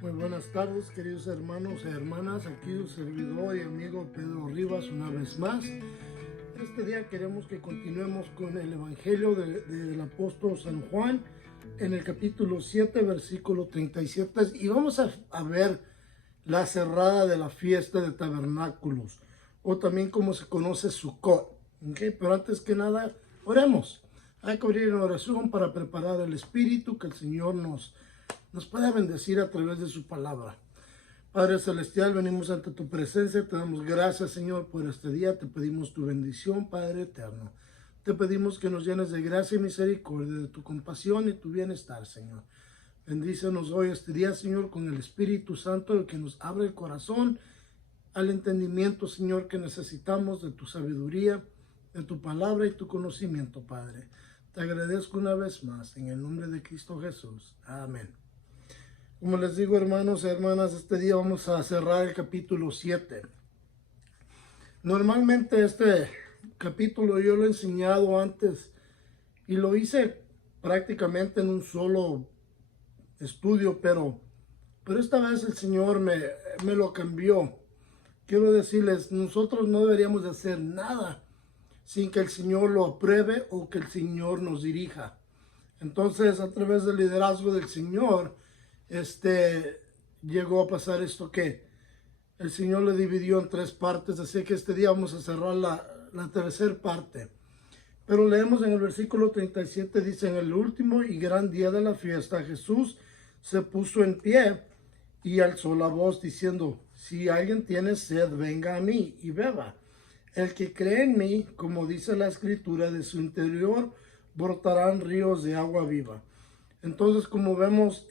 Muy buenas tardes, queridos hermanos y hermanas. Aquí su servidor y amigo Pedro Rivas una vez más. Este día queremos que continuemos con el Evangelio del apóstol San Juan en el capítulo 7, versículo 37. Y vamos a ver la cerrada de la fiesta de tabernáculos, o también como se conoce Sukkot. ¿Okay? Pero antes que nada, oremos. Hay que abrir en oración para preparar el espíritu, que el Señor nos pueda bendecir a través de su palabra. Padre Celestial, venimos ante tu presencia, te damos gracias, Señor, por este día, te pedimos tu bendición, Padre eterno. Te pedimos que nos llenes de gracia y misericordia, de tu compasión y tu bienestar, Señor. Bendícenos hoy este día, Señor, con el Espíritu Santo, que nos abre el corazón al entendimiento, Señor, que necesitamos de tu sabiduría, de tu palabra y tu conocimiento, Padre. Te agradezco una vez más, en el nombre de Cristo Jesús. Amén. Como les digo, hermanos y hermanas, este día vamos a cerrar el capítulo 7. Normalmente este capítulo yo lo he enseñado antes y lo hice prácticamente en un solo estudio, pero esta vez el Señor me lo cambió. Quiero decirles, nosotros no deberíamos de hacer nada sin que el Señor lo apruebe o que el Señor nos dirija. Entonces, a través del liderazgo del Señor, llegó a pasar esto, que el Señor le dividió en 3 partes, así que este día vamos a cerrar la tercera parte. Pero leemos en el versículo 37, dice: en el último y gran día de la fiesta, Jesús se puso en pie y alzó la voz diciendo: si alguien tiene sed, venga a mí y beba. El que cree en mí, como dice la Escritura, de su interior brotarán ríos de agua viva. Entonces, como vemos,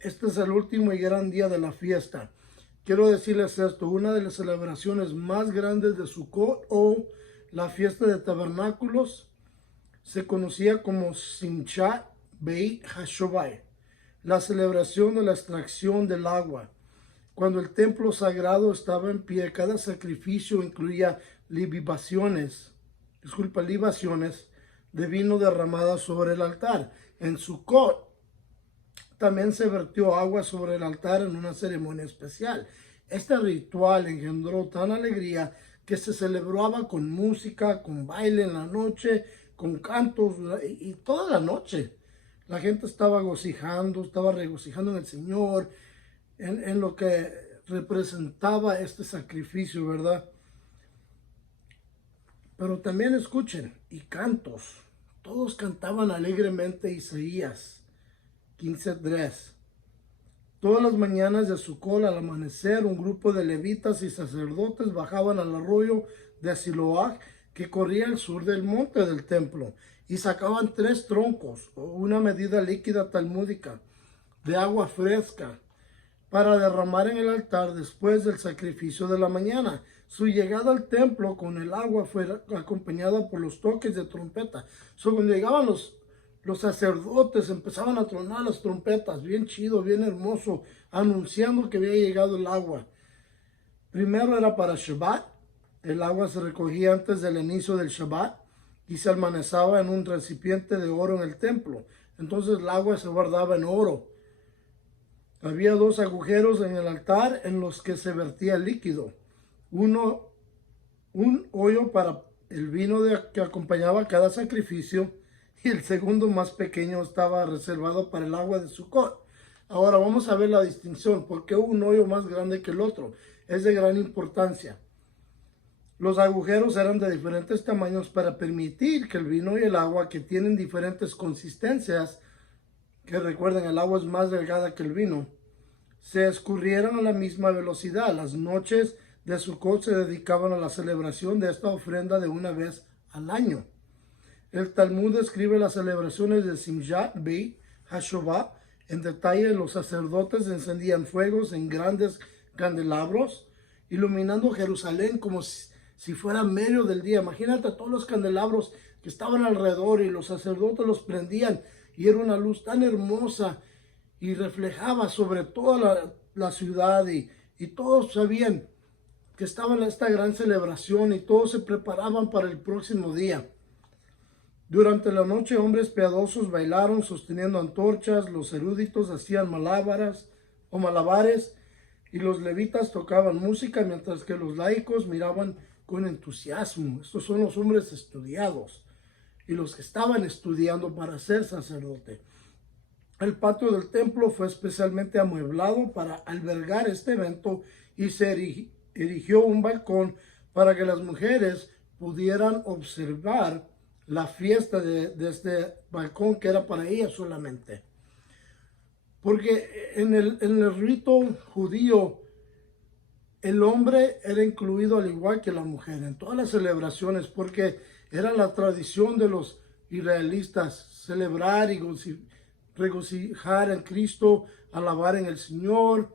este es el último y gran día de la fiesta. Quiero decirles esto: una de las celebraciones más grandes de Sukkot, o la fiesta de tabernáculos, se conocía como Simchat Beit HaShobai, la celebración de la extracción del agua. Cuando el templo sagrado estaba en pie, cada sacrificio incluía libaciones de vino derramadas sobre el altar. En Sukkot también se vertió agua sobre el altar en una ceremonia especial. Este ritual engendró tan alegría que se celebraba con música, con baile en la noche, con cantos, y toda la noche la gente estaba regocijando en el Señor, en lo que representaba este sacrificio, ¿verdad? Pero también escuchen, y cantos. Todos cantaban alegremente Isaías 15:3. Todas las mañanas de Sukkot, al amanecer, un grupo de levitas y sacerdotes bajaban al arroyo de Siloach, que corría al sur del monte del templo, y sacaban 3 troncos, o una medida líquida talmúdica, de agua fresca, para derramar en el altar después del sacrificio de la mañana. Su llegada al templo con el agua fue acompañada por los toques de trompeta. Cuando llegaban los sacerdotes, empezaban a tronar las trompetas, bien chido, bien hermoso, anunciando que había llegado el agua. Primero era para Shabbat. El agua se recogía antes del inicio del Shabbat y se almacenaba en un recipiente de oro en el templo. Entonces el agua se guardaba en oro. Había 2 agujeros en el altar en los que se vertía el líquido. Un hoyo para el vino que acompañaba cada sacrificio, y el segundo, más pequeño, estaba reservado para el agua de Sukkot. Ahora vamos a ver la distinción, porque un hoyo más grande que el otro. Es de gran importancia. Los agujeros eran de diferentes tamaños para permitir que el vino y el agua, que tienen diferentes consistencias, que recuerden, el agua es más delgada que el vino, se escurrieran a la misma velocidad. Las noches de Sukkot se dedicaban a la celebración de esta ofrenda de una vez al año. El Talmud describe las celebraciones de Simchat Beit HaShobai en detalle. Los sacerdotes encendían fuegos en grandes candelabros, iluminando Jerusalén como si fuera medio del día. Imagínate todos los candelabros que estaban alrededor, y los sacerdotes los prendían, y era una luz tan hermosa y reflejaba sobre toda la ciudad, y todos sabían que estaba en esta gran celebración, y todos se preparaban para el próximo día. Durante la noche, hombres piadosos bailaron sosteniendo antorchas, los eruditos hacían malabares, o malabares, y los levitas tocaban música mientras que los laicos miraban con entusiasmo. Estos son los hombres estudiados y los que estaban estudiando para ser sacerdote. El patio del templo fue especialmente amueblado para albergar este evento y se erigió un balcón para que las mujeres pudieran observar la fiesta de este balcón, que era para ellas solamente. Porque en el rito judío, el hombre era incluido al igual que la mujer en todas las celebraciones, porque era la tradición de los israelitas celebrar y regocijar en Cristo, alabar en el Señor,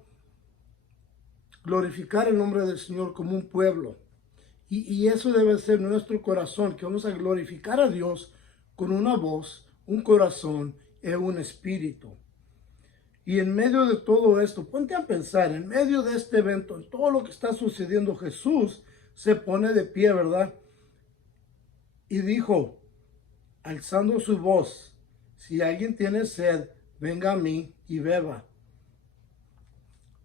glorificar el nombre del Señor como un pueblo. Y eso debe ser nuestro corazón, que vamos a glorificar a Dios con una voz, un corazón y un espíritu. Y en medio de todo esto, ponte a pensar, en medio de este evento, en todo lo que está sucediendo, Jesús se pone de pie, ¿verdad? Y dijo, alzando su voz, si alguien tiene sed, venga a mí y beba.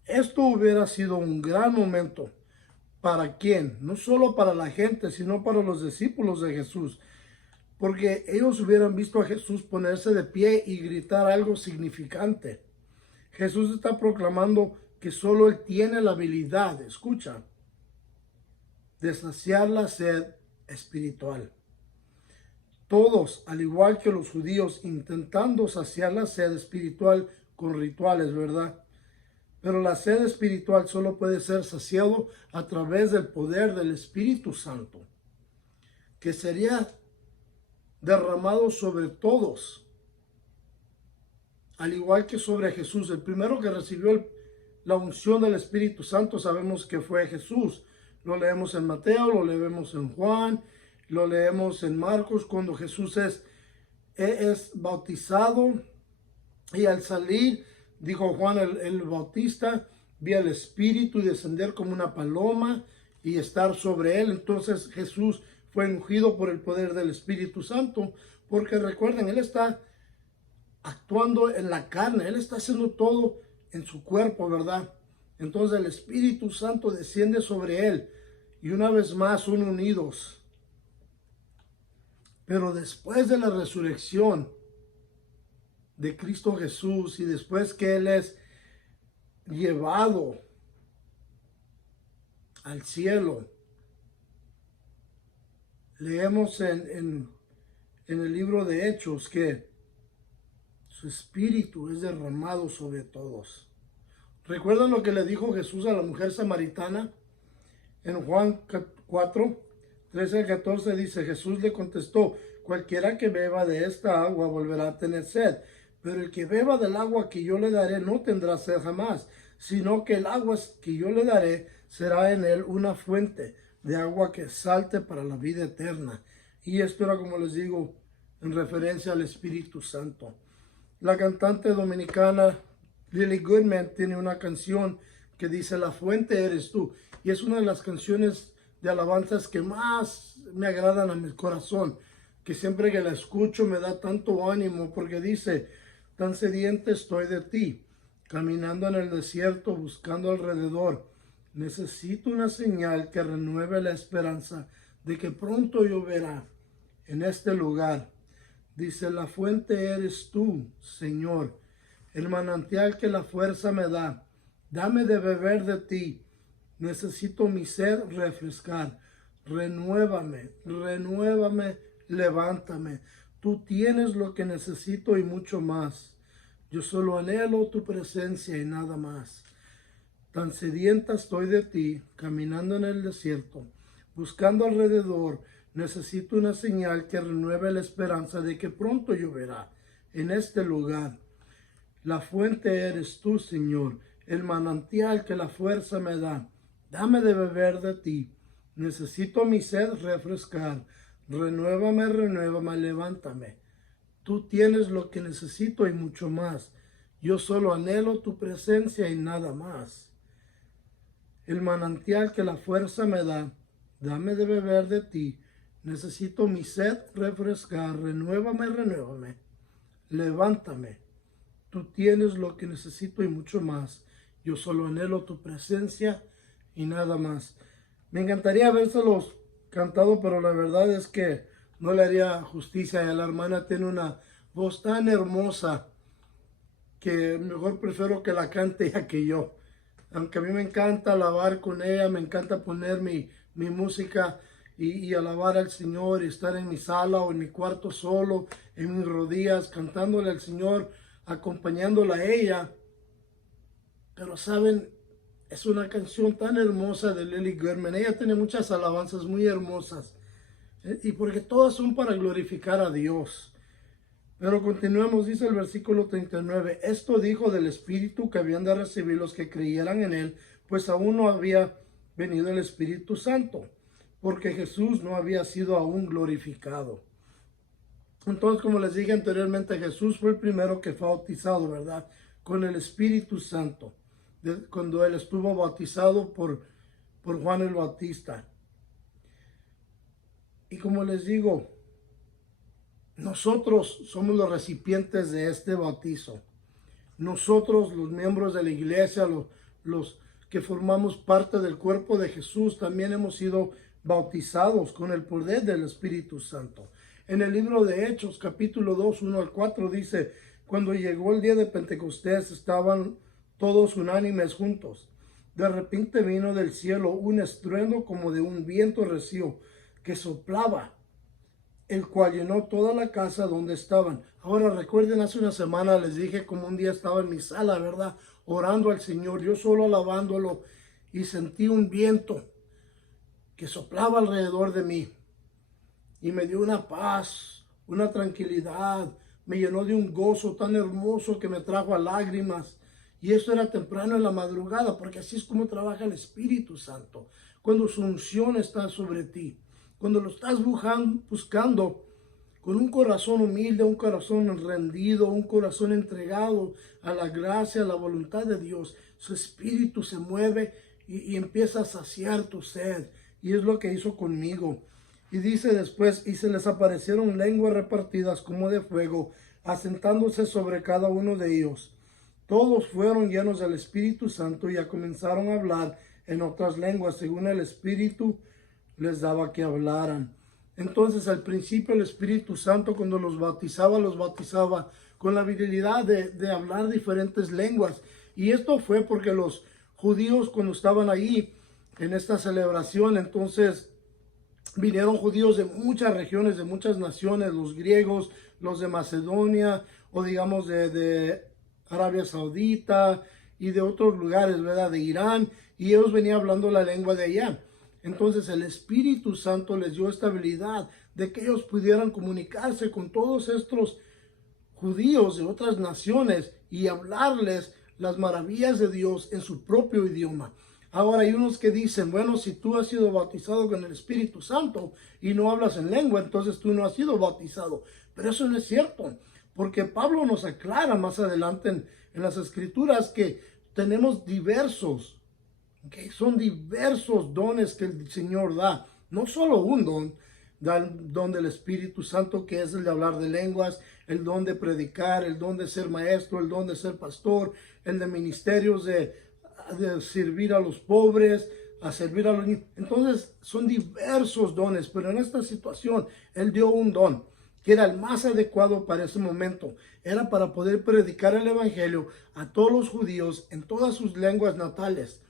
Esto hubiera sido un gran momento. ¿Para quién? No solo para la gente, sino para los discípulos de Jesús. Porque ellos hubieran visto a Jesús ponerse de pie y gritar algo significante. Jesús está proclamando que solo Él tiene la habilidad, escucha, de saciar la sed espiritual. Todos, al igual que los judíos, intentando saciar la sed espiritual con rituales, ¿verdad? Pero la sed espiritual solo puede ser saciado a través del poder del Espíritu Santo, que sería derramado sobre todos, al igual que sobre Jesús. El primero que recibió la unción del Espíritu Santo sabemos que fue Jesús. Lo leemos en Mateo, lo leemos en Juan, lo leemos en Marcos, cuando Jesús es bautizado, y al salir, dijo Juan el Bautista, vi al Espíritu descender como una paloma y estar sobre él. Entonces Jesús fue ungido por el poder del Espíritu Santo, porque recuerden, Él está actuando en la carne, Él está haciendo todo en su cuerpo, ¿verdad? Entonces el Espíritu Santo desciende sobre Él y una vez más son unidos. Pero después de la resurrección de Cristo Jesús y después que Él es llevado al cielo, leemos en el libro de Hechos que su espíritu es derramado sobre todos. ¿Recuerdan lo que le dijo Jesús a la mujer samaritana? En Juan 4, 13 al 14 dice, Jesús le contestó, cualquiera que beba de esta agua volverá a tener sed, pero el que beba del agua que yo le daré no tendrá sed jamás, sino que el agua que yo le daré será en él una fuente de agua que salte para la vida eterna. Y esto era, como les digo, en referencia al Espíritu Santo. La cantante dominicana Lily Goodman tiene una canción que dice, la fuente eres tú. Y es una de las canciones de alabanzas que más me agradan a mi corazón, que siempre que la escucho me da tanto ánimo, porque dice, tan sediente estoy de ti, caminando en el desierto, buscando alrededor. Necesito una señal que renueve la esperanza de que pronto lloverá en este lugar. Dice, la fuente eres tú, Señor, el manantial que la fuerza me da. Dame de beber de ti. Necesito mi sed refrescar. Renuévame, renuévame, levántame. Tú tienes lo que necesito y mucho más. Yo solo anhelo tu presencia y nada más. Tan sedienta estoy de ti, caminando en el desierto, buscando alrededor. Necesito una señal que renueve la esperanza de que pronto lloverá en este lugar. La fuente eres tú, Señor, el manantial que la fuerza me da. Dame de beber de ti. Necesito mi sed refrescar. Renuévame, renuévame, levántame. Tú tienes lo que necesito y mucho más. Yo solo anhelo tu presencia y nada más. El manantial que la fuerza me da. Dame de beber de ti. Necesito mi sed refrescar. Renuévame, renuévame. Levántame. Tú tienes lo que necesito y mucho más. Yo solo anhelo tu presencia y nada más. Me encantaría habérselos cantado, pero la verdad es que no le haría justicia. Y la hermana tiene una voz tan hermosa que mejor prefiero que la cante ella que yo. Aunque a mí me encanta alabar con ella, me encanta poner mi música y alabar al Señor y estar en mi sala o en mi cuarto solo, en mis rodillas, cantándole al Señor, acompañándola a ella. Pero saben, es una canción tan hermosa de Lily Goodman. Ella tiene muchas alabanzas muy hermosas. Y porque todas son para glorificar a Dios. Pero continuemos, dice el versículo 39. Esto dijo del Espíritu que habían de recibir los que creyeran en Él, pues aún no había venido el Espíritu Santo, porque Jesús no había sido aún glorificado. Entonces, como les dije anteriormente, Jesús fue el primero que fue bautizado, ¿verdad? Con el Espíritu Santo, cuando Él estuvo bautizado por Juan el Bautista. Y como les digo, nosotros somos los recipientes de este bautizo. Nosotros, los miembros de la iglesia, los que formamos parte del cuerpo de Jesús, también hemos sido bautizados con el poder del Espíritu Santo. En el libro de Hechos, capítulo 2, 1 al 4, dice, cuando llegó el día de Pentecostés, estaban todos unánimes juntos. De repente vino del cielo un estruendo como de un viento recio que soplaba, el cual llenó toda la casa donde estaban. Ahora recuerden, hace una semana les dije como un día estaba en mi sala, ¿verdad? Orando al Señor, yo solo alabándolo, y sentí un viento que soplaba alrededor de mí. Y me dio una paz, una tranquilidad, me llenó de un gozo tan hermoso que me trajo a lágrimas. Y eso era temprano en la madrugada, porque así es como trabaja el Espíritu Santo. Cuando su unción está sobre ti, cuando lo estás buscando con un corazón humilde, un corazón rendido, un corazón entregado a la gracia, a la voluntad de Dios, su espíritu se mueve y empieza a saciar tu sed. Y es lo que hizo conmigo. Y dice después, y se les aparecieron lenguas repartidas como de fuego, asentándose sobre cada uno de ellos. Todos fueron llenos del Espíritu Santo y ya comenzaron a hablar en otras lenguas, según el Espíritu les daba que hablaran. Entonces al principio el Espíritu Santo cuando los bautizaba con la habilidad de hablar diferentes lenguas. Y esto fue porque los judíos cuando estaban ahí en esta celebración, entonces vinieron judíos de muchas regiones, de muchas naciones, los griegos, los de Macedonia, o digamos de Arabia Saudita y de otros lugares, ¿verdad? De Irán, y ellos venían hablando la lengua de allá. Entonces el Espíritu Santo les dio esta habilidad de que ellos pudieran comunicarse con todos estos judíos de otras naciones y hablarles las maravillas de Dios en su propio idioma. Ahora hay unos que dicen, bueno, si tú has sido bautizado con el Espíritu Santo y no hablas en lengua, entonces tú no has sido bautizado. Pero eso no es cierto, porque Pablo nos aclara más adelante en las Escrituras que tenemos diversos, que son diversos dones que el Señor da, no solo un don, da el don del Espíritu Santo, que es el de hablar de lenguas, el don de predicar, el don de ser maestro, el don de ser pastor, el de ministerios de servir a los pobres, a servir a los niños. Entonces son diversos dones, pero en esta situación Él dio un don que era el más adecuado para ese momento. Era para poder predicar el Evangelio a todos los judíos en todas sus lenguas natales.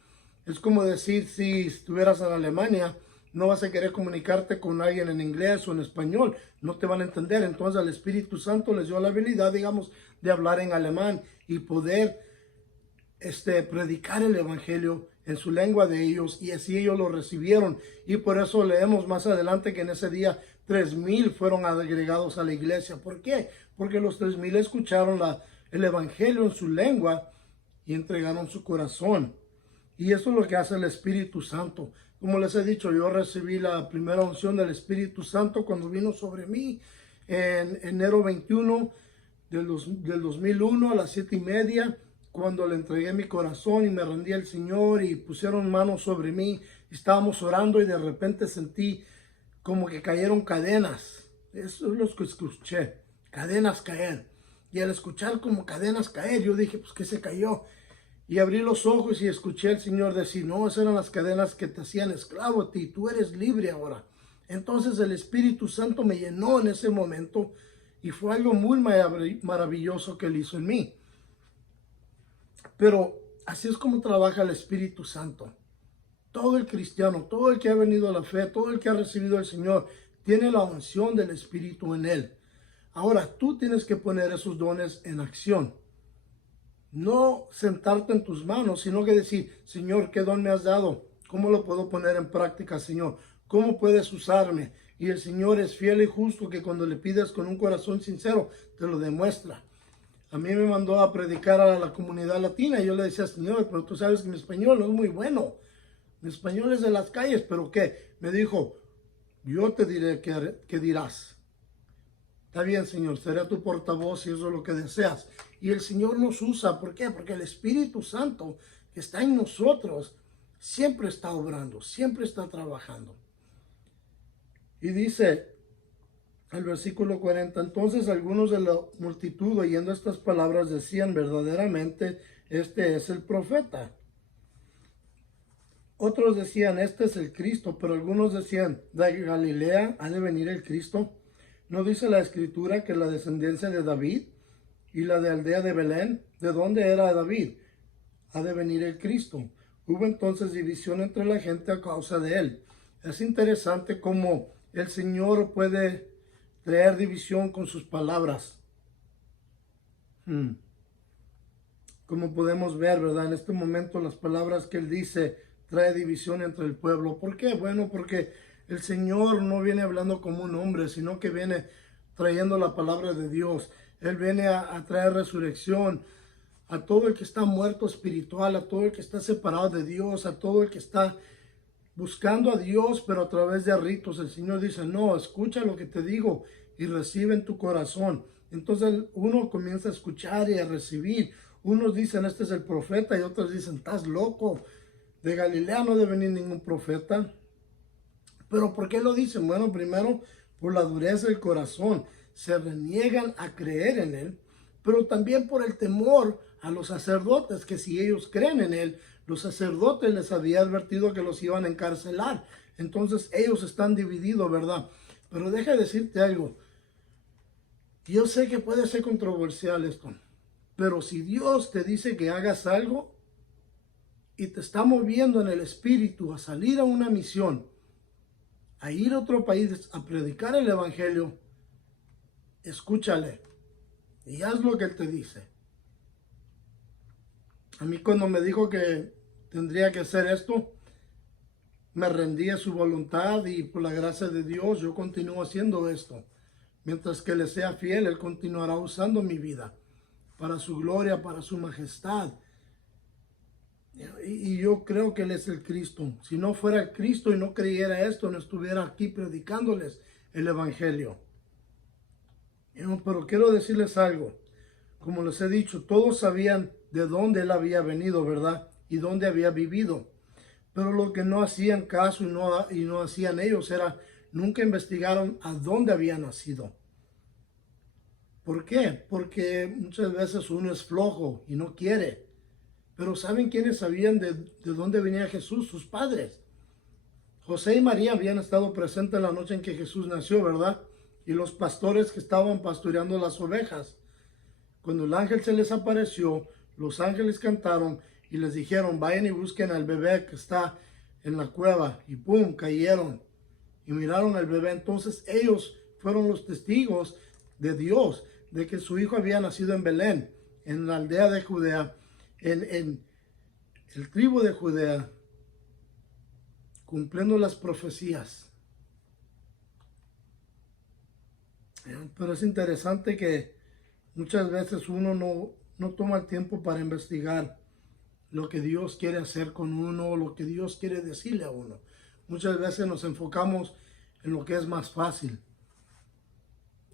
Es como decir, si estuvieras en Alemania, no vas a querer comunicarte con alguien en inglés o en español, no te van a entender. Entonces al Espíritu Santo les dio la habilidad, digamos, de hablar en alemán y poder predicar el Evangelio en su lengua de ellos, y así ellos lo recibieron. Y por eso leemos más adelante que en ese día 3,000 fueron agregados a la iglesia. ¿Por qué? Porque los 3,000 escucharon el Evangelio en su lengua y entregaron su corazón. Y eso es lo que hace el Espíritu Santo. Como les he dicho, yo recibí la primera unción del Espíritu Santo cuando vino sobre mí en enero 21 del 2001 a las 7:30, cuando le entregué mi corazón y me rendí al Señor y pusieron manos sobre mí. Estábamos orando y de repente sentí como que cayeron cadenas. Eso es lo que escuché, cadenas caer. Y al escuchar como cadenas caer, yo dije, pues, ¿qué se cayó? Y abrí los ojos y escuché al Señor decir, no, esas eran las cadenas que te hacían esclavo a ti, tú eres libre ahora. Entonces el Espíritu Santo me llenó en ese momento y fue algo muy maravilloso que Él hizo en mí. Pero así es como trabaja el Espíritu Santo. Todo el cristiano, todo el que ha venido a la fe, todo el que ha recibido al Señor, tiene la unción del Espíritu en él. Ahora tú tienes que poner esos dones en acción. No sentarte en tus manos, sino que decir, Señor, ¿qué don me has dado? ¿Cómo lo puedo poner en práctica, Señor? ¿Cómo puedes usarme? Y el Señor es fiel y justo que cuando le pides con un corazón sincero, te lo demuestra. A mí me mandó a predicar a la comunidad latina y yo le decía, Señor, pero tú sabes que mi español no es muy bueno. Mi español es de las calles, pero ¿qué? Me dijo, yo te diré qué dirás. Está bien, Señor, seré tu portavoz si eso es lo que deseas. Y el Señor nos usa, ¿por qué? Porque el Espíritu Santo que está en nosotros siempre está obrando, siempre está trabajando. Y dice el versículo 40, entonces algunos de la multitud oyendo estas palabras decían, verdaderamente, este es el profeta. Otros decían, este es el Cristo, pero algunos decían, de Galilea ha de venir el Cristo. ¿No dice la Escritura que la descendencia de David y la de aldea de Belén, de dónde era David? Ha de venir el Cristo. Hubo entonces división entre la gente a causa de él. Es interesante cómo el Señor puede traer división con sus palabras. Como podemos ver, ¿verdad? En este momento las palabras que él dice trae división entre el pueblo. ¿Por qué? Bueno, porque el Señor no viene hablando como un hombre, sino que viene trayendo la palabra de Dios. Él viene a traer resurrección a todo el que está muerto espiritual, a todo el que está separado de Dios, a todo el que está buscando a Dios, pero a través de ritos. El Señor dice, no, escucha lo que te digo y recibe en tu corazón. Entonces uno comienza a escuchar y a recibir. Unos dicen, este es el profeta, y otros dicen, estás loco. De Galilea no debe venir ningún profeta. Pero ¿por qué lo dicen? Bueno, primero, por la dureza del corazón. Se reniegan a creer en él, pero también por el temor a los sacerdotes, que si ellos creen en él, los sacerdotes les había advertido que los iban a encarcelar. Entonces ellos están divididos, ¿verdad? Pero deja decirte algo. Yo sé que puede ser controversial esto, pero si Dios te dice que hagas algo y te está moviendo en el espíritu a salir a una misión, a ir a otro país a predicar el evangelio, escúchale y haz lo que él te dice. A mí cuando me dijo que tendría que hacer esto, me rendí a su voluntad y por la gracia de Dios yo continúo haciendo esto. Mientras que le sea fiel, él continuará usando mi vida para su gloria, para su majestad. Y yo creo que él es el Cristo. Si no fuera el Cristo y no creyera esto, no estuviera aquí predicándoles el evangelio. Pero quiero decirles algo. Como les he dicho, todos sabían de dónde él había venido, ¿verdad? Y dónde había vivido. Pero lo que no hacían caso y no hacían ellos era, nunca investigaron a dónde había nacido. ¿Por qué? Porque muchas veces uno es flojo y no quiere. Pero ¿saben quiénes sabían de dónde venía Jesús? Sus padres. José y María habían estado presentes la noche en que Jesús nació, ¿verdad? Y los pastores que estaban pastoreando las ovejas. Cuando el ángel se les apareció, los ángeles cantaron y les dijeron, vayan y busquen al bebé que está en la cueva. Y ¡pum! Cayeron y miraron al bebé. Entonces ellos fueron los testigos de Dios, de que su hijo había nacido en Belén, en la aldea de Judea, en el tribu de Judea, cumpliendo las profecías. Pero es interesante que muchas veces uno no toma el tiempo para investigar lo que Dios quiere hacer con uno, lo que Dios quiere decirle a uno. Muchas veces nos enfocamos en lo que es más fácil.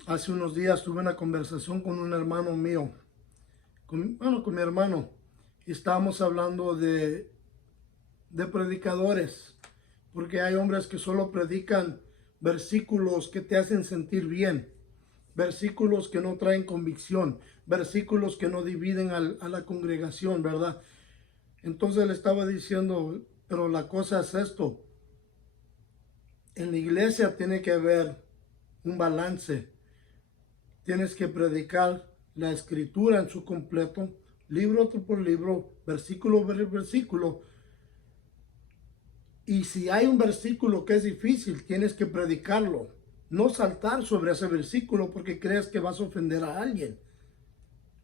Hace unos días tuve una conversación con un hermano mío, con mi hermano, y estábamos hablando de predicadores, porque hay hombres que solo predican versículos que te hacen sentir bien, versículos que no traen convicción, versículos que no dividen a la congregación, ¿verdad? Entonces le estaba diciendo, pero la cosa es esto. En la iglesia tiene que haber un balance. Tienes que predicar la escritura en su completo, libro por libro, versículo por versículo. Y si hay un versículo que es difícil, tienes que predicarlo. No saltar sobre ese versículo porque crees que vas a ofender a alguien.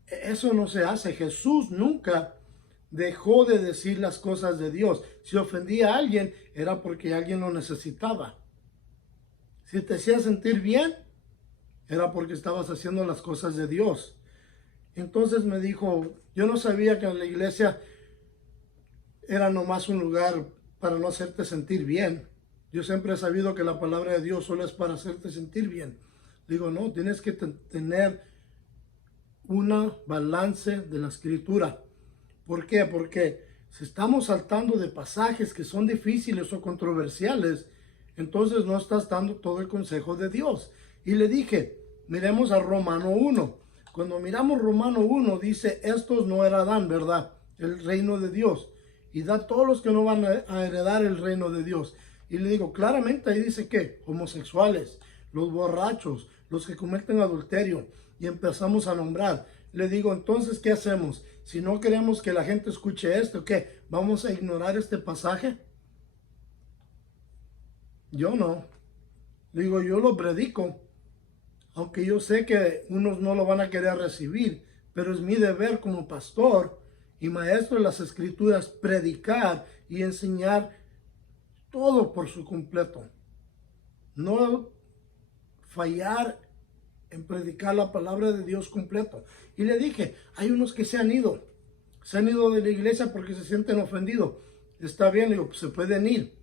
Eso no se hace. Jesús nunca dejó de decir las cosas de Dios. Si ofendía a alguien, era porque alguien lo necesitaba. Si te hacía sentir bien, era porque estabas haciendo las cosas de Dios. Entonces me dijo, yo no sabía que la iglesia era nomás un lugar para no hacerte sentir bien. Yo siempre he sabido que la palabra de Dios solo es para hacerte sentir bien. Digo, no, tienes que tener una balance de la escritura. ¿Por qué? Porque si estamos saltando de pasajes que son difíciles o controversiales, entonces no estás dando todo el consejo de Dios. Y le dije, miremos a Romano 1. Cuando miramos Romano 1, dice, estos no heredarán, ¿verdad? El reino de Dios. Y da todos los que no van a heredar el reino de Dios. Y le digo, claramente ahí dice que homosexuales, los borrachos, los que cometen adulterio. Y empezamos a nombrar. Le digo, entonces, ¿qué hacemos? Si no queremos que la gente escuche esto, ¿qué? ¿Vamos a ignorar este pasaje? Yo no. Digo, yo lo predico. Aunque yo sé que unos no lo van a querer recibir, pero es mi deber como pastor y maestro de las escrituras predicar y enseñar todo por su completo. No fallar en predicar la palabra de Dios completo. Y le dije, hay unos que se han ido de la iglesia porque se sienten ofendidos. Está bien, le digo, pues se pueden ir.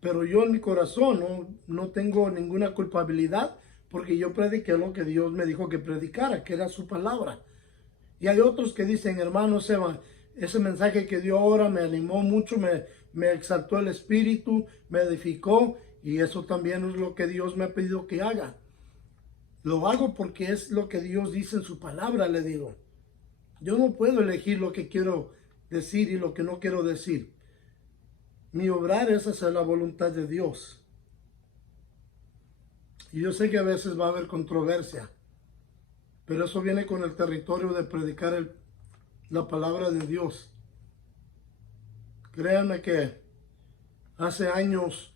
Pero yo en mi corazón no tengo ninguna culpabilidad porque yo prediqué lo que Dios me dijo que predicara, que era su palabra. Y hay otros que dicen, hermano Seba, ese mensaje que dio ahora me animó mucho, me exaltó el espíritu, me edificó, y eso también es lo que Dios me ha pedido que haga. Lo hago porque es lo que Dios dice en su palabra, le digo. Yo no puedo elegir lo que quiero decir y lo que no quiero decir. Mi obrar es hacer la voluntad de Dios. Y yo sé que a veces va a haber controversia, pero eso viene con el territorio de predicar la palabra de Dios. Créanme que hace años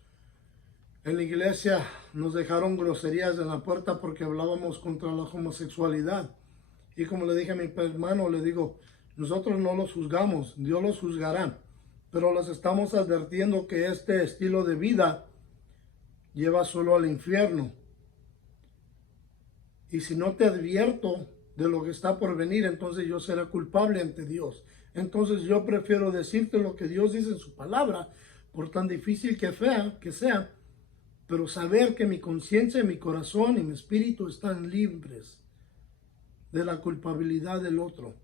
en la iglesia nos dejaron groserías en la puerta porque hablábamos contra la homosexualidad. Y como le dije a mi hermano, le digo, nosotros no los juzgamos, Dios los juzgará. Pero les estamos advirtiendo que este estilo de vida lleva solo al infierno. Y si no te advierto de lo que está por venir, entonces yo seré culpable ante Dios. Entonces yo prefiero decirte lo que Dios dice en su palabra, por tan difícil que sea, pero saber que mi conciencia, mi corazón y mi espíritu están libres de la culpabilidad del otro.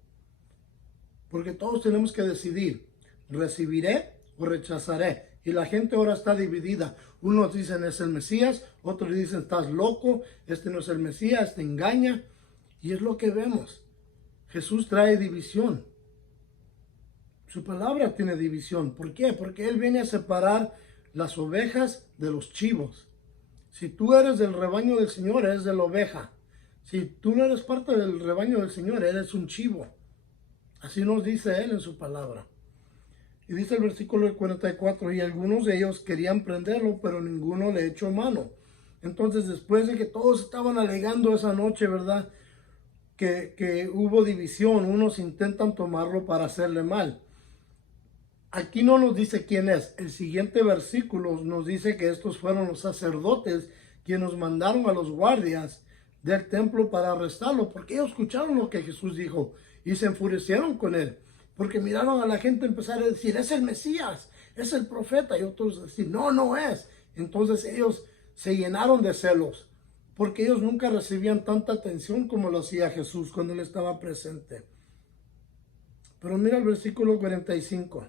Porque todos tenemos que decidir, ¿recibiré o rechazaré? Y la gente ahora está dividida. Unos dicen es el Mesías, otros dicen estás loco, este no es el Mesías, te engaña. Y es lo que vemos. Jesús trae división. Su palabra tiene división. ¿Por qué? Porque Él viene a separar las ovejas de los chivos. Si tú eres del rebaño del Señor, eres de la oveja. Si tú no eres parte del rebaño del Señor, eres un chivo. Así nos dice Él en su palabra. Y dice el versículo 44, y algunos de ellos querían prenderlo, pero ninguno le echó mano. Entonces, después de que todos estaban alegando esa noche, ¿verdad? Que hubo división, unos intentan tomarlo para hacerle mal. Aquí no nos dice quién es. El siguiente versículo nos dice que estos fueron los sacerdotes quienes nos mandaron a los guardias del templo para arrestarlo, porque ellos escucharon lo que Jesús dijo y se enfurecieron con él. Porque miraron a la gente empezar a decir, es el Mesías, es el profeta. Y otros decir, no, no es. Entonces ellos se llenaron de celos. Porque ellos nunca recibían tanta atención como lo hacía Jesús cuando él estaba presente. Pero mira el versículo 45.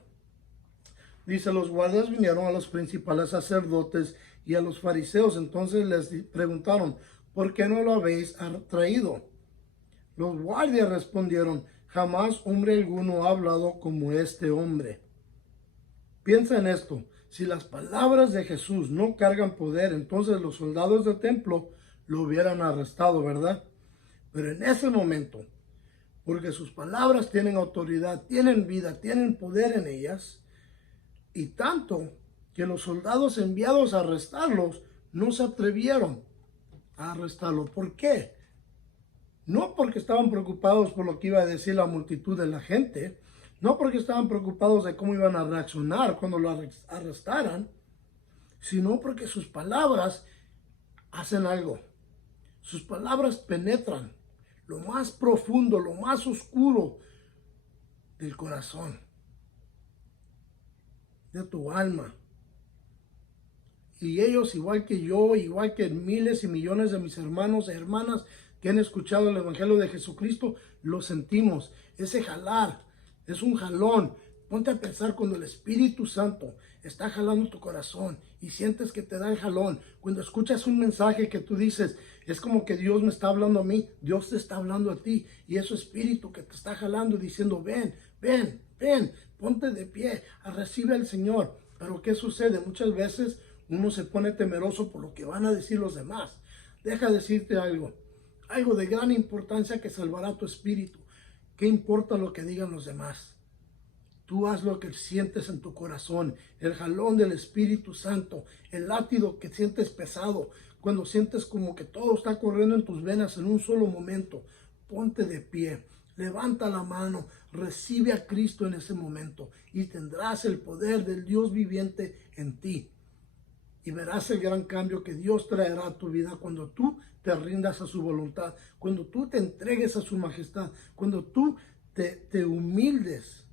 Dice, los guardias vinieron a los principales sacerdotes y a los fariseos. Entonces les preguntaron, ¿por qué no lo habéis traído? Los guardias respondieron, jamás hombre alguno ha hablado como este hombre. Piensa en esto, si las palabras de Jesús no cargan poder, entonces los soldados del templo lo hubieran arrestado, ¿verdad? Pero en ese momento, porque sus palabras tienen autoridad, tienen vida, tienen poder en ellas, y tanto que los soldados enviados a arrestarlos no se atrevieron a arrestarlo. ¿Por qué? No porque estaban preocupados por lo que iba a decir la multitud de la gente, no porque estaban preocupados de cómo iban a reaccionar cuando lo arrestaran, sino porque sus palabras hacen algo. Sus palabras penetran lo más profundo, lo más oscuro del corazón, de tu alma. Y ellos, igual que yo, igual que miles y millones de mis hermanos y hermanas que han escuchado el Evangelio de Jesucristo, lo sentimos. Ese jalar, es un jalón. Ponte a pensar cuando el Espíritu Santo está jalando tu corazón y sientes que te da el jalón. Cuando escuchas un mensaje que tú dices, es como que Dios me está hablando a mí, Dios te está hablando a ti. Y ese Espíritu que te está jalando diciendo, ven, ven, ven, ponte de pie, recibe al Señor. Pero ¿qué sucede? Muchas veces uno se pone temeroso por lo que van a decir los demás. Deja decirte algo de gran importancia que salvará tu espíritu. ¿Qué importa lo que digan los demás? Tú haz lo que sientes en tu corazón, el jalón del Espíritu Santo, el látigo que sientes pesado, cuando sientes como que todo está corriendo en tus venas en un solo momento. Ponte de pie, levanta la mano, recibe a Cristo en ese momento y tendrás el poder del Dios viviente en ti. Y verás el gran cambio que Dios traerá a tu vida cuando tú te rindas a su voluntad, cuando tú te entregues a su majestad, cuando tú te humilles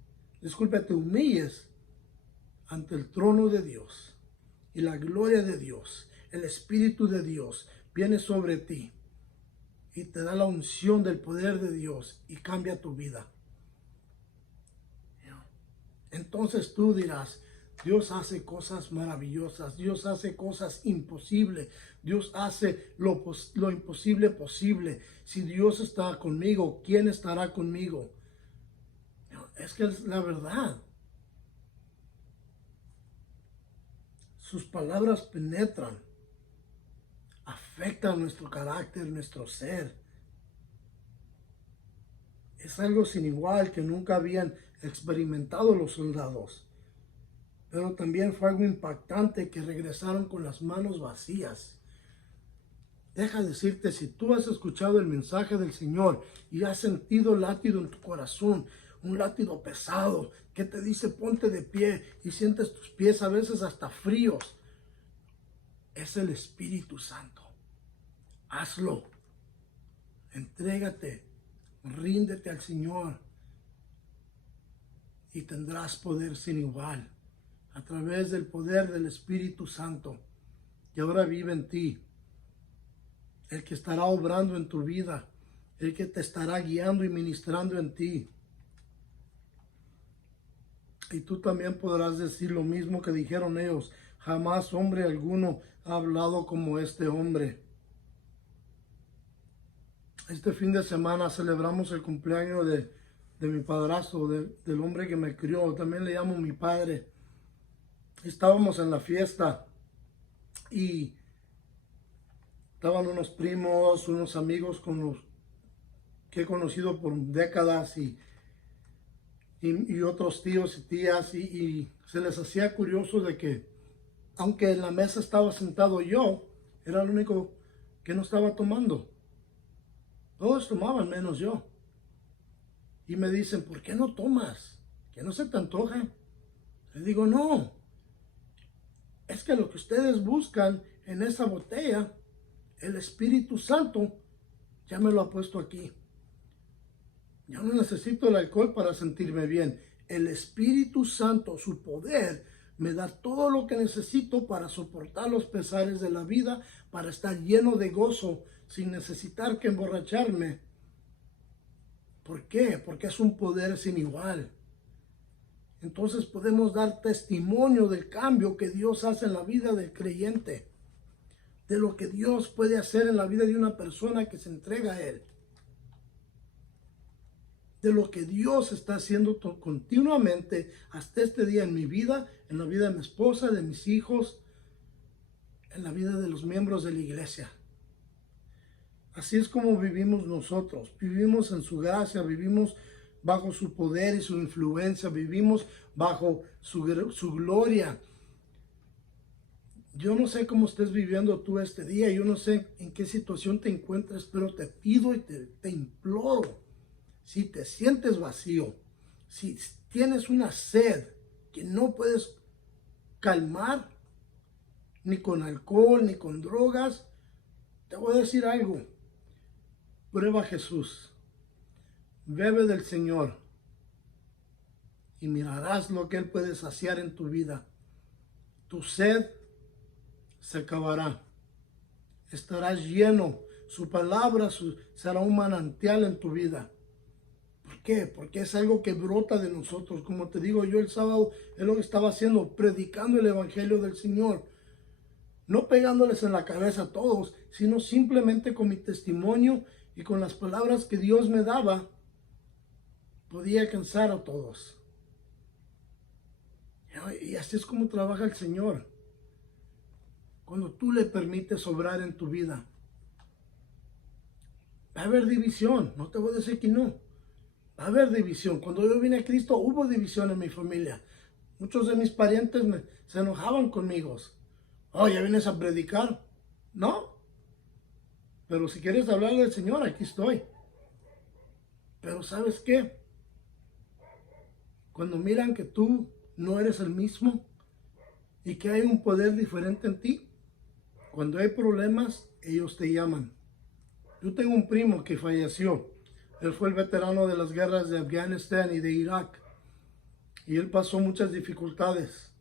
ante el trono de Dios. Y la gloria de Dios, el Espíritu de Dios viene sobre ti y te da la unción del poder de Dios y cambia tu vida. Entonces tú dirás, Dios hace cosas maravillosas, Dios hace cosas imposibles, Dios hace lo imposible posible. Si Dios está conmigo, ¿quién estará conmigo? Es que es la verdad. Sus palabras penetran, afectan nuestro carácter, nuestro ser. Es algo sin igual que nunca habían experimentado los soldados. Pero también fue algo impactante que regresaron con las manos vacías. Deja decirte, si tú has escuchado el mensaje del Señor y has sentido latido en tu corazón, un latido pesado que te dice ponte de pie y sientes tus pies a veces hasta fríos, es el Espíritu Santo. Hazlo. Entrégate. Ríndete al Señor y tendrás poder sin igual a través del poder del Espíritu Santo que ahora vive en ti, el que estará obrando en tu vida, el que te estará guiando y ministrando en ti. Y tú también podrás decir lo mismo que dijeron ellos, jamás hombre alguno ha hablado como este hombre. Este fin de semana celebramos el cumpleaños de mi padrastro, del hombre que me crió, también le llamo mi padre. Estábamos en la fiesta y estaban unos primos, unos amigos con los que he conocido por décadas y otros tíos y tías y se les hacía curioso de que aunque en la mesa estaba sentado yo, era el único que no estaba tomando. Todos tomaban menos yo. Y me dicen, ¿por qué no tomas? ¿Que no se te antoja? Le digo, no. Es que lo que ustedes buscan en esa botella, el Espíritu Santo, ya me lo ha puesto aquí. Yo no necesito el alcohol para sentirme bien. El Espíritu Santo, su poder, me da todo lo que necesito para soportar los pesares de la vida, para estar lleno de gozo, sin necesitar que emborracharme. ¿Por qué? Porque es un poder sin igual. Entonces podemos dar testimonio del cambio que Dios hace en la vida del creyente, de lo que Dios puede hacer en la vida de una persona que se entrega a Él. de lo que Dios está haciendo continuamente hasta este día en mi vida, en la vida de mi esposa, de mis hijos, en la vida de los miembros de la iglesia. Así es como vivimos nosotros. Vivimos en su gracia, vivimos bajo su poder y su influencia, vivimos bajo su gloria. Yo no sé cómo estés viviendo tú este día, yo no sé en qué situación te encuentres, pero te pido y te imploro, si te sientes vacío, si tienes una sed que no puedes calmar, ni con alcohol, ni con drogas, te voy a decir algo. Prueba a Jesús, bebe del Señor y mirarás lo que Él puede saciar en tu vida. Tu sed se acabará, estarás lleno, su palabra será un manantial en tu vida. ¿Por qué? Porque es algo que brota de nosotros. Como te digo, yo el sábado es lo que estaba haciendo, predicando el evangelio del Señor. No pegándoles en la cabeza a todos, sino simplemente con mi testimonio y con las palabras que Dios me daba, podía alcanzar a todos. Y así es como trabaja el Señor. Cuando tú le permites obrar en tu vida, va a haber división, no te voy a decir que no. Va a haber división. Cuando yo vine a Cristo hubo división en mi familia. Muchos de mis parientes se enojaban conmigo. Oh, ¿ya vienes a predicar? No. Pero si quieres hablar del Señor, aquí estoy. Pero ¿sabes qué? Cuando miran que tú no eres el mismo y que hay un poder diferente en ti, cuando hay problemas, ellos te llaman. Yo tengo un primo que falleció. Él fue el veterano de las guerras de Afganistán y de Irak. Y él pasó muchas dificultades.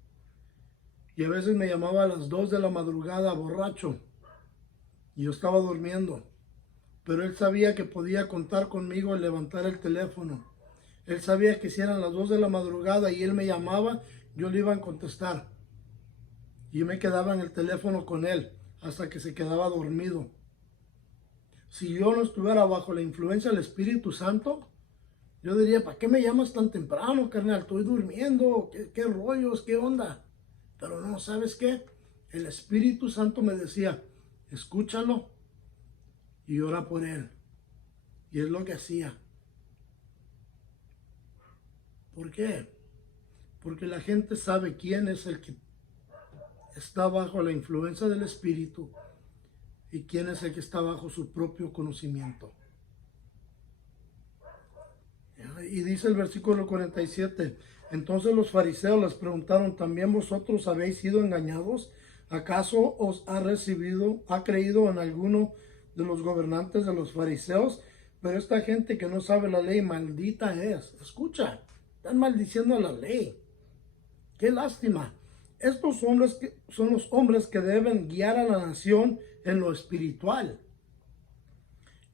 Y a veces me llamaba a las 2 de la madrugada borracho. Y yo estaba durmiendo. Pero él sabía que podía contar conmigo al levantar el teléfono. Él sabía que si eran las 2 de la madrugada y él me llamaba, yo le iba a contestar. Y yo me quedaba en el teléfono con él hasta que se quedaba dormido. Si yo no estuviera bajo la influencia del Espíritu Santo, yo diría, ¿para qué me llamas tan temprano, carnal? Estoy durmiendo, ¿qué rollos, qué onda? Pero no, ¿sabes qué? El Espíritu Santo me decía, escúchalo y ora por él. Y es lo que hacía. ¿Por qué? Porque la gente sabe quién es el que está bajo la influencia del Espíritu y quién es el que está bajo su propio conocimiento. Y dice el versículo 47, entonces los fariseos les preguntaron, ¿también vosotros habéis sido engañados? ¿Acaso os ha creído en alguno de los gobernantes de los fariseos? Pero esta gente que no sabe la ley, maldita es. Escucha, están maldiciendo a la ley. Qué lástima. Estos hombres son los hombres que deben guiar a la nación en lo espiritual.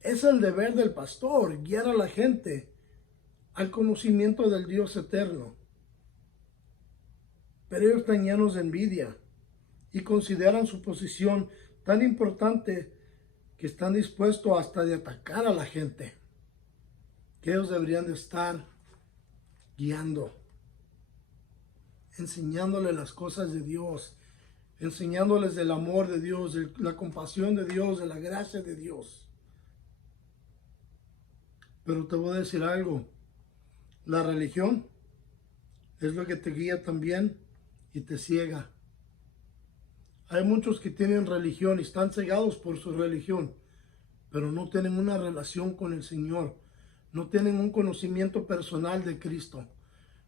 Es el deber del pastor, guiar a la gente al conocimiento del Dios eterno. Pero ellos están llenos de envidia y consideran su posición tan importante que están dispuestos hasta de atacar a la gente, que ellos deberían de estar guiando, enseñándole las cosas de Dios, enseñándoles del amor de Dios, de la compasión de Dios, de la gracia de Dios. Pero te voy a decir algo, la religión es lo que te guía también y te ciega. Hay muchos que tienen religión y están cegados por su religión, pero no tienen una relación con el Señor, no tienen un conocimiento personal de Cristo.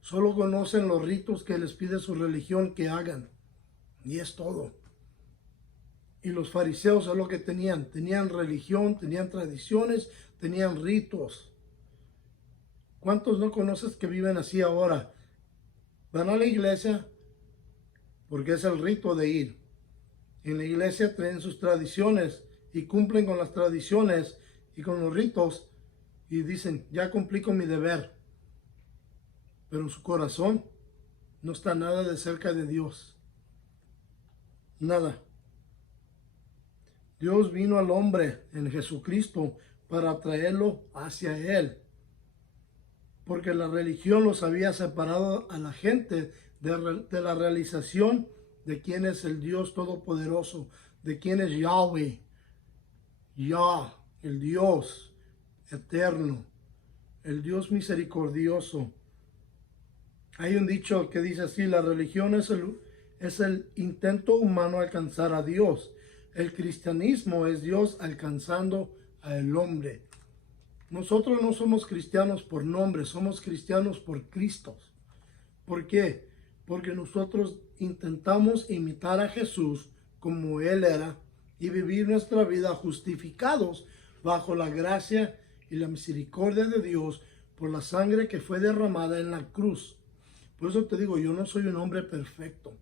Solo conocen los ritos que les pide su religión que hagan, y es todo. Y los fariseos es lo que tenían religión, tenían tradiciones, tenían ritos. ¿Cuántos no conoces que viven así ahora? Van a la iglesia porque es el rito de ir. En la iglesia tienen sus tradiciones y cumplen con las tradiciones y con los ritos y dicen, ya cumplí con mi deber. Pero en su corazón no está nada de cerca de Dios. Nada. Dios vino al hombre en Jesucristo para traerlo hacia Él. porque la religión los había separado a la gente de la realización de quién es el Dios Todopoderoso, de quién es Yahweh, Yah, el Dios eterno, el Dios misericordioso. Hay un dicho que dice así: la religión es el intento humano alcanzar a Dios. El cristianismo es Dios alcanzando al hombre. Nosotros no somos cristianos por nombre, somos cristianos por Cristo. ¿Por qué? Porque nosotros intentamos imitar a Jesús como Él era y vivir nuestra vida justificados bajo la gracia y la misericordia de Dios por la sangre que fue derramada en la cruz. Por eso te digo, yo no soy un hombre perfecto,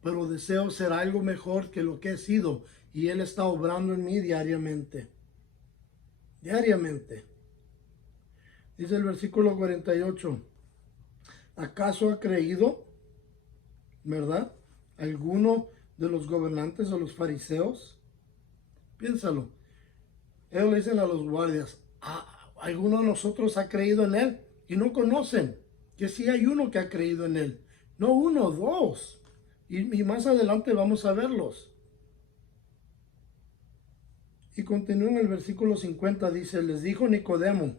pero deseo ser algo mejor que lo que he sido, y Él está obrando en mí diariamente. Diariamente. Dice el versículo 48. ¿Acaso ha creído, verdad, alguno de los gobernantes o los fariseos? Piénsalo. Ellos le dicen a los guardias: ¿alguno de nosotros ha creído en Él? Y no conocen que sí hay uno que ha creído en Él. No uno, dos. Y más adelante vamos a verlos. Y continúa en el versículo 50, dice: les dijo Nicodemo,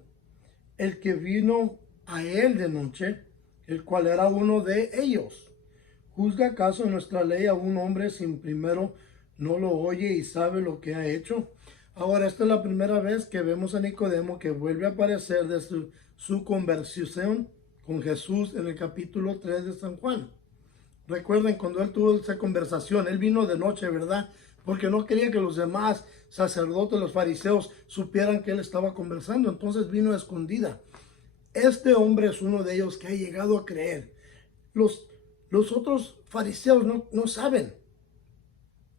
el que vino a él de noche, el cual era uno de ellos: ¿juzga acaso nuestra ley a un hombre sin primero no lo oye y sabe lo que ha hecho? Ahora, esta es la primera vez que vemos a Nicodemo que vuelve a aparecer de su conversación con Jesús en el capítulo 3 de San Juan. Recuerden cuando él tuvo esa conversación, él vino de noche, ¿verdad? Porque no quería que los demás sacerdotes, los fariseos, supieran que él estaba conversando. Entonces vino a escondida. Este hombre es uno de ellos que ha llegado a creer. Los otros fariseos no saben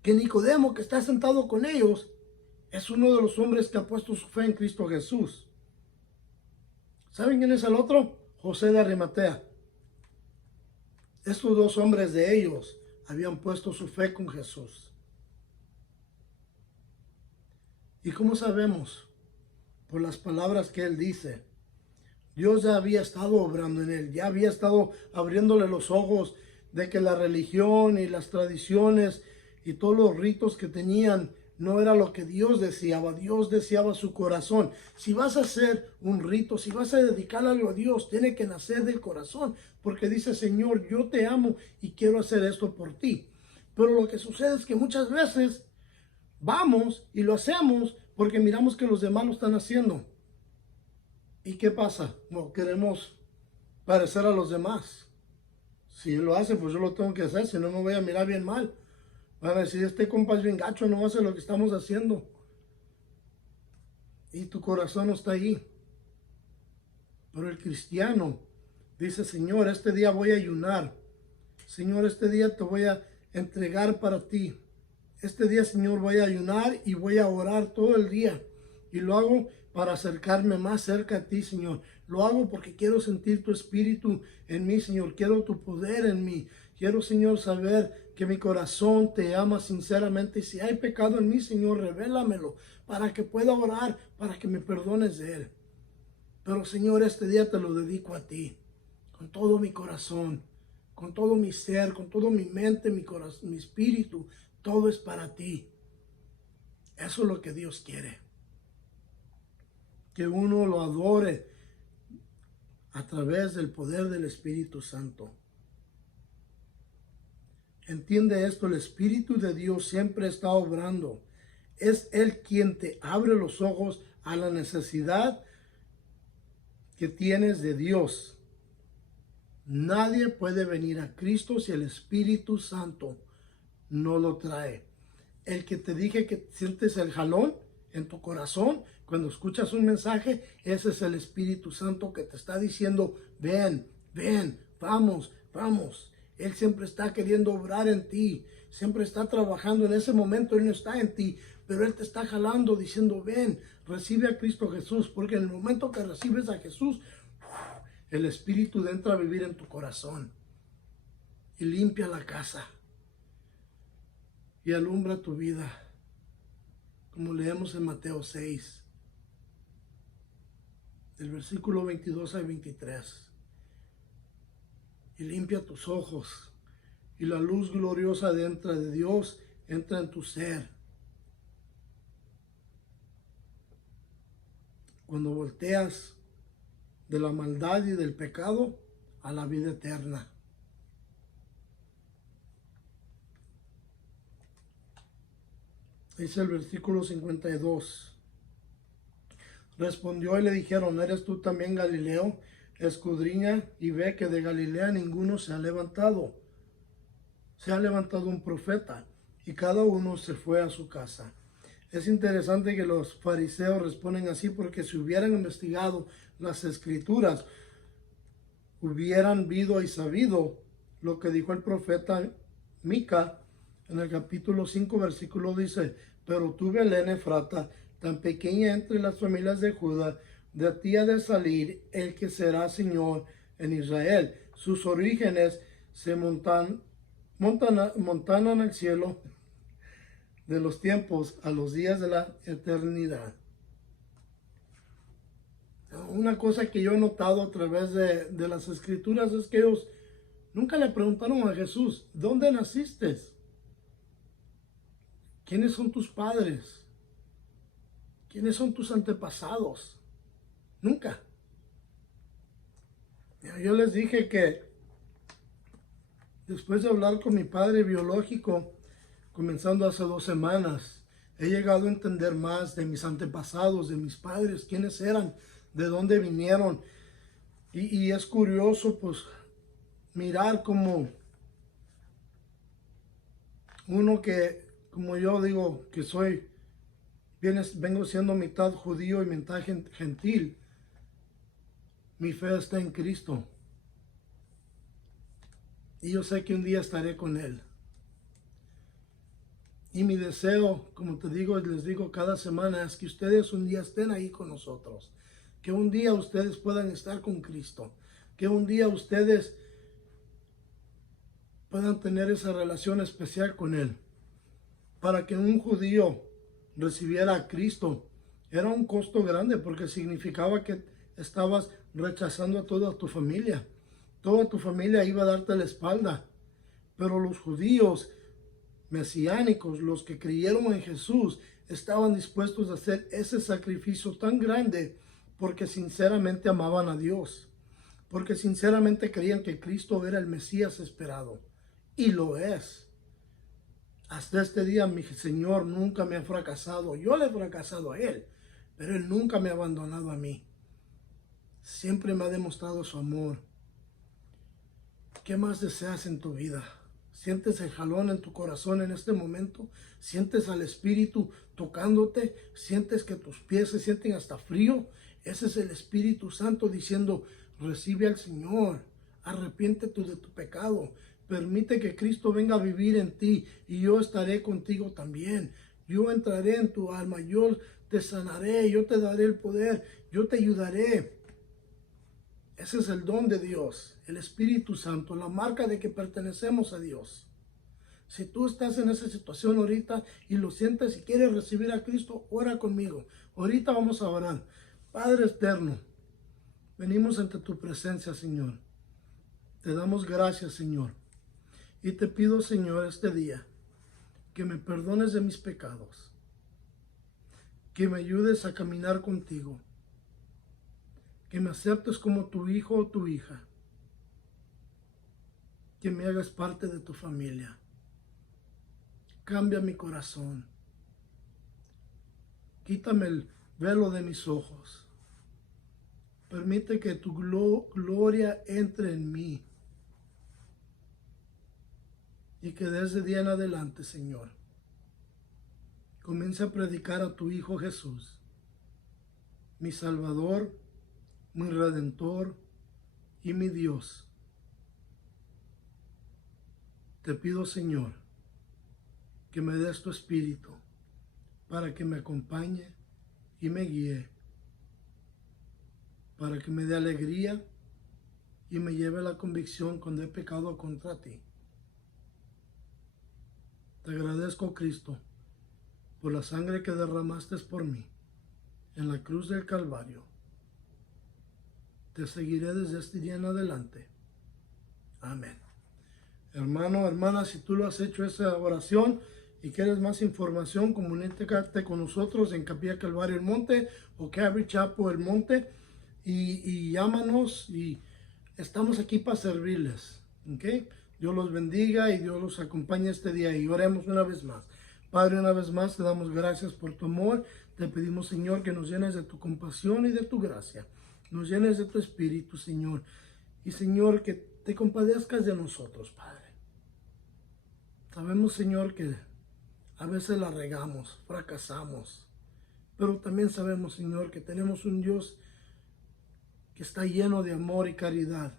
que Nicodemo, que está sentado con ellos, es uno de los hombres que ha puesto su fe en Cristo Jesús. ¿Saben quién es el otro? José de Arimatea. Estos dos hombres de ellos habían puesto su fe con Jesús. ¿Y cómo sabemos? Por las palabras que él dice. Dios ya había estado obrando en él, ya había estado abriéndole los ojos de que la religión y las tradiciones y todos los ritos que tenían no era lo que Dios deseaba. Dios deseaba su corazón. Si vas a hacer un rito, si vas a dedicar algo a Dios, tiene que nacer del corazón, porque dice: Señor, yo te amo y quiero hacer esto por ti. Pero lo que sucede es que muchas veces vamos y lo hacemos porque miramos que los demás lo están haciendo. ¿Y qué pasa? No queremos parecer a los demás. Si él lo hace, pues yo lo tengo que hacer, si no me voy a mirar bien mal. Van a decir: este compa es bien gacho, no hace lo que estamos haciendo. Y tu corazón no está ahí. Pero el cristiano dice: Señor, este día voy a ayunar. Señor, este día te voy a entregar para ti. Este día, Señor, voy a ayunar y voy a orar todo el día. Y lo hago para acercarme más cerca a ti, Señor. Lo hago porque quiero sentir tu espíritu en mí, Señor. Quiero tu poder en mí. Quiero, Señor, saber que mi corazón te ama sinceramente. Y si hay pecado en mí, Señor, revélamelo para que pueda orar, para que me perdones de él. Pero, Señor, este día te lo dedico a ti, con todo mi corazón, con todo mi ser, con toda mi mente, mi corazón, mi espíritu. Todo es para ti. Eso es lo que Dios quiere. Que uno lo adore a través del poder del Espíritu Santo. Entiende esto: el Espíritu de Dios siempre está obrando. Es Él quien te abre los ojos a la necesidad que tienes de Dios. Nadie puede venir a Cristo si el Espíritu Santo no lo trae. El que te dije que sientes el jalón en tu corazón cuando escuchas un mensaje, ese es el Espíritu Santo que te está diciendo: ven, ven, vamos, vamos. Él siempre está queriendo obrar en ti, siempre está trabajando. En ese momento Él no está en ti, pero Él te está jalando diciendo: ven, recibe a Cristo Jesús, porque en el momento que recibes a Jesús, el Espíritu entra a vivir en tu corazón y limpia la casa y alumbra tu vida, como leemos en Mateo 6. del versículo 22 al 23. Y limpia tus ojos, y la luz gloriosa de Dios entra en tu ser. Cuando volteas de la maldad y del pecado a la vida eterna. Dice el versículo 52. Respondió y le dijeron, ¿eres tú también Galileo? Escudriña y ve que de Galilea ninguno se ha levantado. Se ha levantado un profeta, y cada uno se fue a su casa. Es interesante que los fariseos responden así, porque si hubieran investigado las escrituras, hubieran visto y sabido lo que dijo el profeta Mica en el capítulo 5, versículo dice, pero tú, Belén Efrata, tan pequeña entre las familias de Judá, de ti ha de salir el que será Señor en Israel. Sus orígenes se montan en el cielo de los tiempos a los días de la eternidad. Una cosa que yo he notado a través de las escrituras es que ellos nunca le preguntaron a Jesús, ¿dónde naciste? ¿Quiénes son tus padres? ¿Quiénes son tus antepasados? Nunca. Yo les dije que después de hablar con mi padre biológico, comenzando hace 2 semanas, he llegado a entender más de mis antepasados, de mis padres, quiénes eran, de dónde vinieron. Y es curioso, pues, mirar como uno que, como yo digo, que vengo siendo mitad judío y mitad gentil, mi fe está en Cristo. Y yo sé que un día estaré con Él. Y mi deseo, como te digo, les digo cada semana, es que ustedes un día estén ahí con nosotros. Que un día ustedes puedan estar con Cristo. Que un día ustedes puedan tener esa relación especial con Él. Para que un judío recibiera a Cristo, era un costo grande porque significaba que estabas rechazando a toda tu familia. Toda tu familia iba a darte la espalda. Pero los judíos mesiánicos, los que creyeron en Jesús, estaban dispuestos a hacer ese sacrificio tan grande porque sinceramente amaban a Dios, porque sinceramente creían que Cristo era el Mesías esperado, y lo es. Hasta este día mi Señor nunca me ha fracasado. Yo le he fracasado a Él, pero Él nunca me ha abandonado a mí. Siempre me ha demostrado su amor. ¿Qué más deseas en tu vida? ¿Sientes el jalón en tu corazón en este momento? ¿Sientes al Espíritu tocándote? ¿Sientes que tus pies se sienten hasta frío? Ese es el Espíritu Santo diciendo, recibe al Señor, arrepiéntete de tu pecado, permite que Cristo venga a vivir en ti y yo estaré contigo también. Yo entraré en tu alma, yo te sanaré, yo te daré el poder, yo te ayudaré. Ese es el don de Dios, el Espíritu Santo, la marca de que pertenecemos a Dios. Si tú estás en esa situación ahorita y lo sientes y quieres recibir a Cristo, ora conmigo. Ahorita vamos a orar. Padre eterno, venimos ante tu presencia, Señor. Te damos gracias, Señor. Y te pido, Señor, este día, que me perdones de mis pecados, que me ayudes a caminar contigo, que me aceptes como tu hijo o tu hija, que me hagas parte de tu familia. Cambia mi corazón. Quítame el velo de mis ojos. Permite que tu gloria entre en mí. Y que desde día en adelante, Señor, comience a predicar a tu Hijo Jesús, mi Salvador, mi Redentor y mi Dios. Te pido, Señor, que me des tu Espíritu para que me acompañe y me guíe, para que me dé alegría y me lleve a la convicción cuando he pecado contra ti. Te agradezco, Cristo, por la sangre que derramaste por mí en la cruz del Calvario. Te seguiré desde este día en adelante. Amén. Hermano, hermana, si tú lo has hecho esa oración y quieres más información, comunícate con nosotros en Capilla Calvario El Monte o Calvary Chapel El Monte y llámanos y estamos aquí para servirles. ¿Okay? Dios los bendiga y Dios los acompañe este día y oremos una vez más. Padre, una vez más te damos gracias por tu amor. Te pedimos, Señor, que nos llenes de tu compasión y de tu gracia. Nos llenes de tu espíritu, Señor. Y, Señor, que te compadezcas de nosotros, Padre. Sabemos, Señor, que a veces la regamos, fracasamos. Pero también sabemos, Señor, que tenemos un Dios que está lleno de amor y caridad.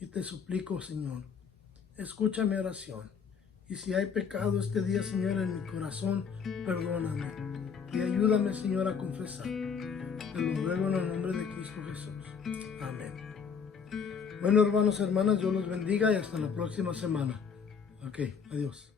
Y te suplico, Señor, escucha mi oración. Y si hay pecado este día, Señor, en mi corazón, perdóname. Y ayúdame, Señor, a confesar. Te lo ruego en el nombre de Cristo Jesús. Amén. Bueno, hermanos y hermanas, Dios los bendiga y hasta la próxima semana. Ok, adiós.